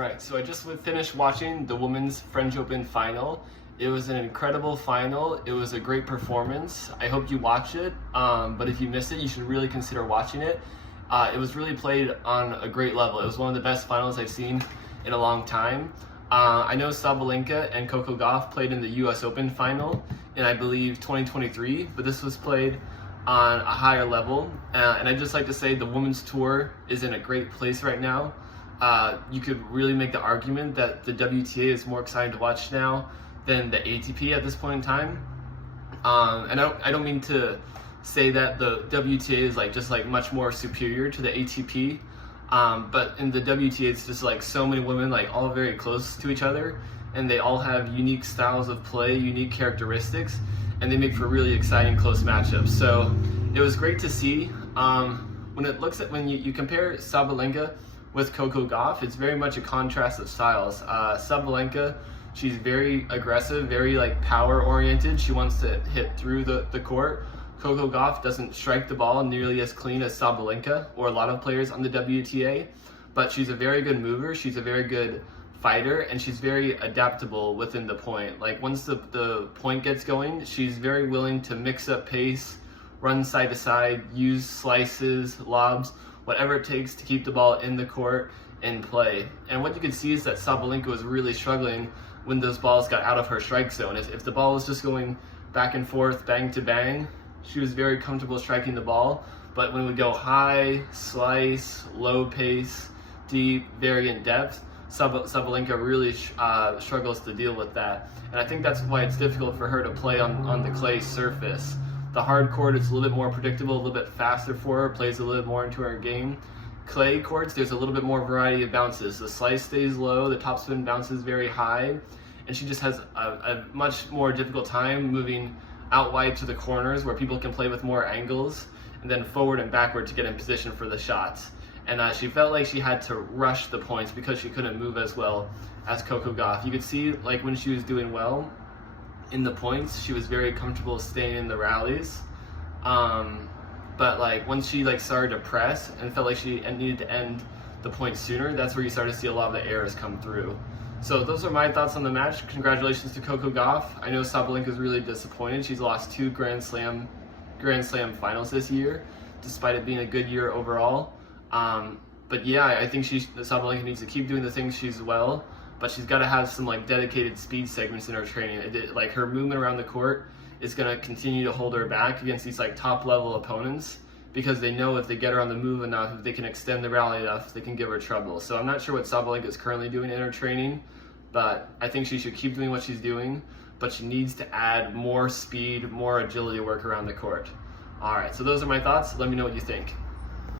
Right, so I just finished watching the Women's French Open final. It was an incredible final. It was a great performance. I hope you watch it, but if you missed it, you should really consider watching it. It was really played on a great level. It was one of the best finals I've seen in a long time. I know Sabalenka and Coco Gauff played in the US Open final in, I believe, 2023, but this was played on a higher level. And I'd just like to say the women's tour is in a great place right now. You could really make the argument that the WTA is more exciting to watch now than the ATP at this point in time. And I don't mean to say that the WTA is just much more superior to the ATP, but in the WTA it's just so many women all very close to each other, and they all have unique styles of play, unique characteristics, and they make for really exciting close matchups. So it was great to see. When you compare Sabalenka with Coco Gauff, it's very much a contrast of styles. Sabalenka, she's very aggressive, very power oriented. She wants to hit through the court. Coco Gauff doesn't strike the ball nearly as clean as Sabalenka or a lot of players on the WTA, but she's a very good mover. She's a very good fighter, and she's very adaptable within the point. Once the point gets going, she's very willing to mix up pace, run side to side, use slices, lobs, whatever it takes to keep the ball in the court and play. And what you can see is that Sabalenka was really struggling when those balls got out of her strike zone. If the ball was just going back and forth, bang to bang, she was very comfortable striking the ball. But when we go high, slice, low pace, deep, very in depth, Sabalenka really struggles to deal with that. And I think that's why it's difficult for her to play on the clay surface. The hard court is a little bit more predictable, a little bit faster for her, plays a little bit more into her game. Clay courts, there's a little bit more variety of bounces. The slice stays low, the topspin bounces very high, and she just has a much more difficult time moving out wide to the corners where people can play with more angles, and then forward and backward to get in position for the shots. And she felt like she had to rush the points because she couldn't move as well as Coco Gauff. You could see when she was doing well in the points, she was very comfortable staying in the rallies. But once she started to press and felt like she needed to end the point sooner, that's where you started to see a lot of the errors come through. So those are my thoughts on the match. Congratulations to Coco Gauff. I know Sabalenka's really disappointed. She's lost 2 Grand Slam finals this year, despite it being a good year overall. But yeah, I think Sabalenka needs to keep doing the things she's well, but she's got to have some dedicated speed segments in her training. Her movement around the court is going to continue to hold her back against these top level opponents, because they know if they get her on the move enough, if they can extend the rally enough, they can give her trouble. So I'm not sure what Sabalenka is currently doing in her training, but I think she should keep doing what she's doing, but she needs to add more speed, more agility work around the court. All right, so those are my thoughts. Let me know what you think.